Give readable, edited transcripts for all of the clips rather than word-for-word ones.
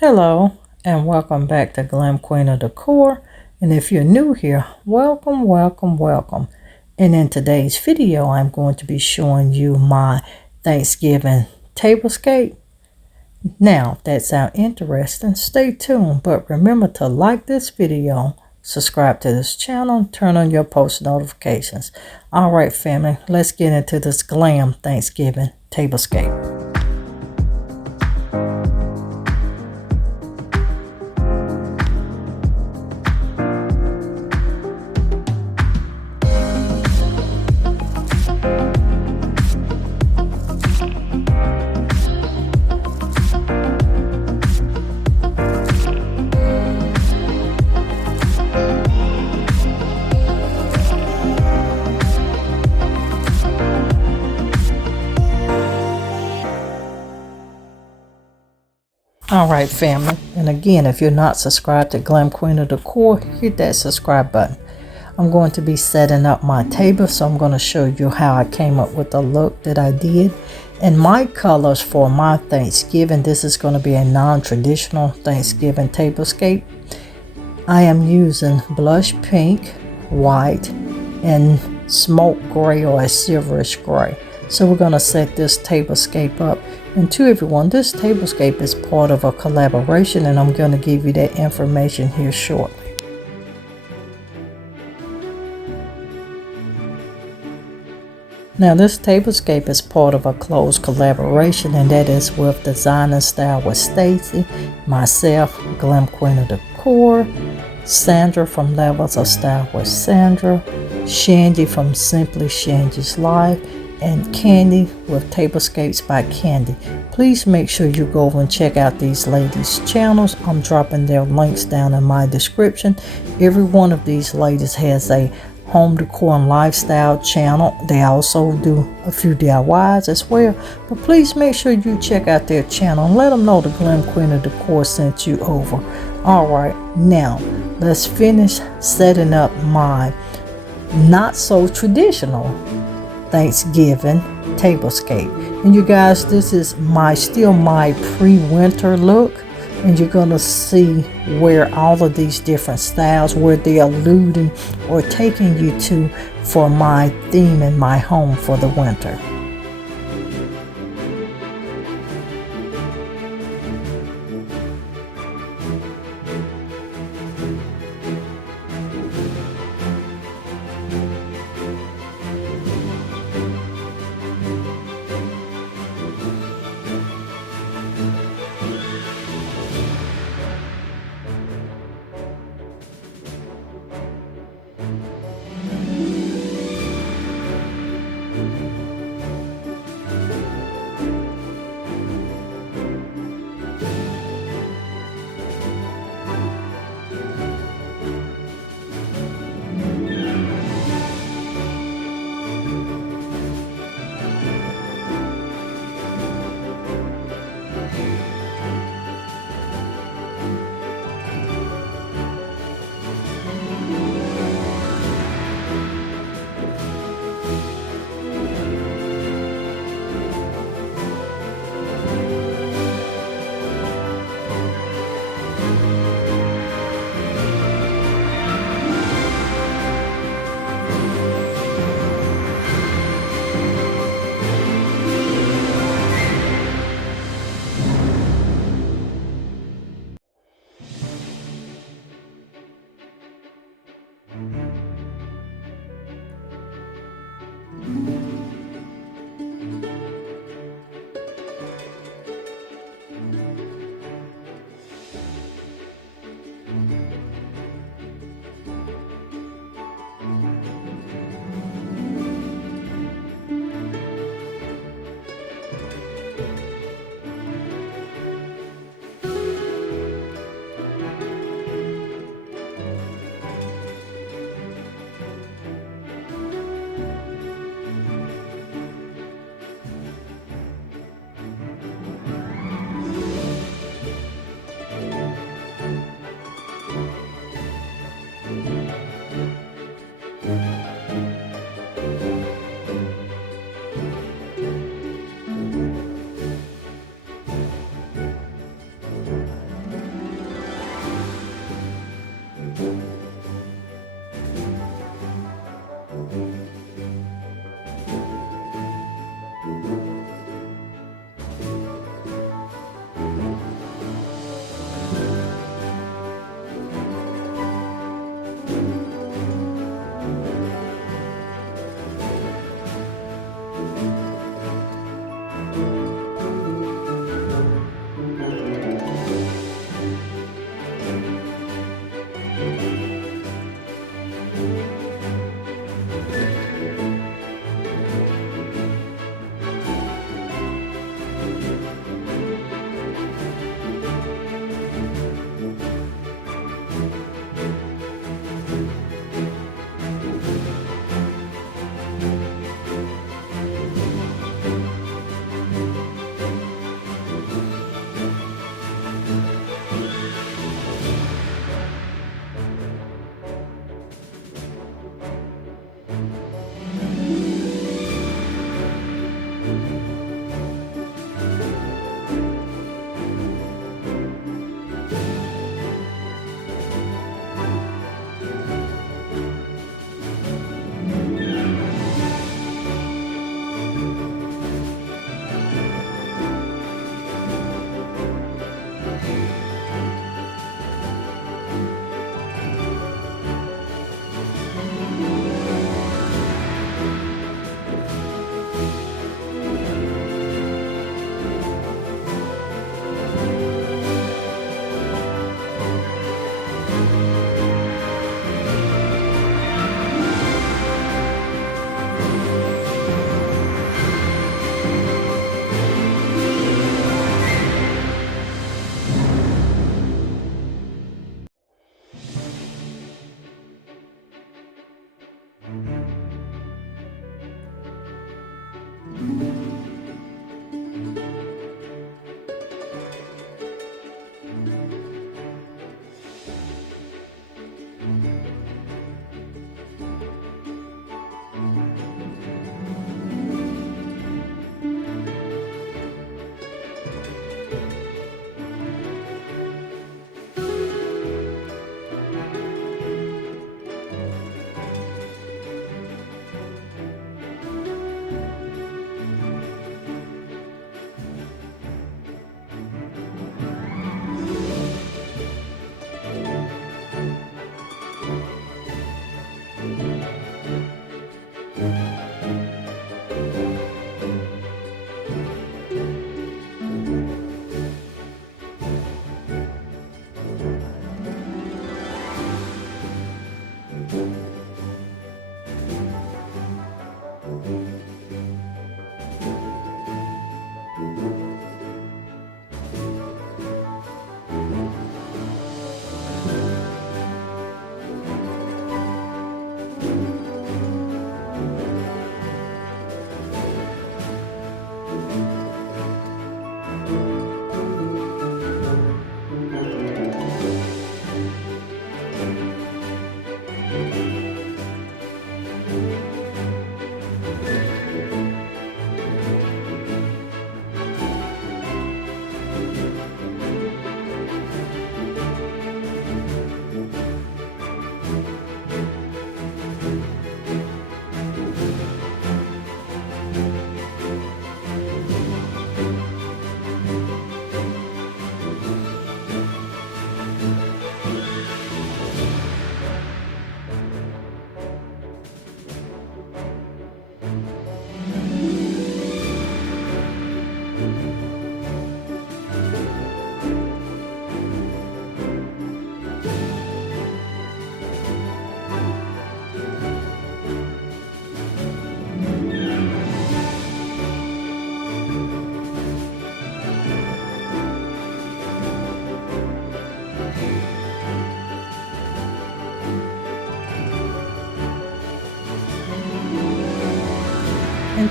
Hello and welcome back to Glam Queen of Décor. And if you're new here, welcome, welcome, welcome. And in today's video, I'm going to be showing you my Thanksgiving tablescape. Now, if that sounds interesting, stay tuned. But remember to like this video, subscribe to this channel, turn on your post notifications. All right, family, let's get into this Glam Thanksgiving tablescape. Alright family, and again, if you're not subscribed to Glam Queen of Décor, hit that subscribe button. I'm going to be setting up my table, so I'm going to show you how I came up with the look that I did. And my colors for my Thanksgiving, this is going to be a non-traditional Thanksgiving tablescape. I am using blush pink, white, and smoke gray or a silverish gray. So we're going to set this tablescape up. And to everyone, this tablescape is part of a collaboration, and I'm going to give you that information here shortly. Now this tablescape is part of a close collaboration, and that is with Design and Style with Stacy, myself, Glam Queen of Décor, Sandra from Levels of Style with Sandra, Shangie from Simply Shangie's Life, and Candy with Tablescapes by Candy. Please make sure you go over and check out these ladies' channels. I'm dropping their links down in my description. Every one of these ladies has a home decor and lifestyle channel. They also do a few DIYs as well. But please make sure you check out their channel and let them know the Glam Queen of Décor sent you over. Alright, now let's finish setting up my not so traditional Thanksgiving tablescape. And you guys, this is still my pre-winter look, and you're gonna see where all of these different styles, where they're alluding or taking you to for my theme in my home for the winter.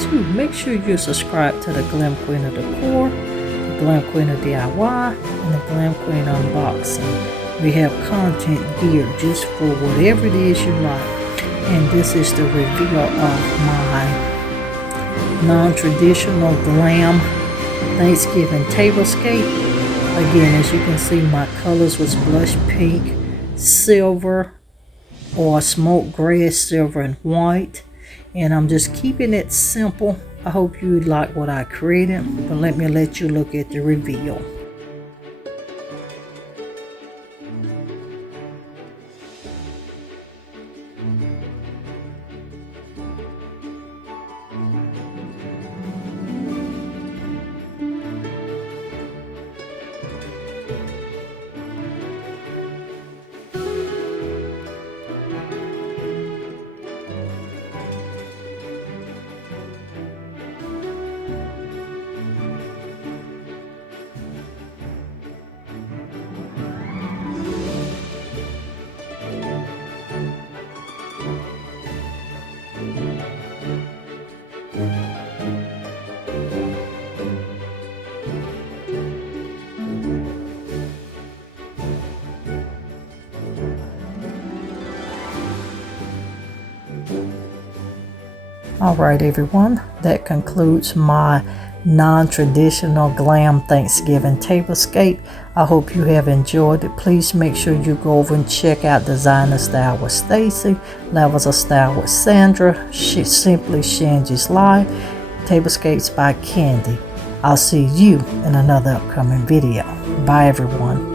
too, make sure you subscribe to the Glam Queen of Decor, the Glam Queen of DIY, and the Glam Queen Unboxing. We have content geared just for whatever it is you like. And this is the reveal of my non-traditional glam Thanksgiving tablescape. Again, as you can see, my colors was blush pink, silver, or smoke gray, silver, and white. And I'm just keeping it simple. I hope you like what I created, but let you look at the reveal. Alright everyone, that concludes my non-traditional glam Thanksgiving tablescape. I hope you have enjoyed it. Please make sure you go over and check out Designer Style with Stacy, Levels of Style with Sandra, Simply Shangie's Live, Tablescapes by Candy. I'll see you in another upcoming video. Bye everyone.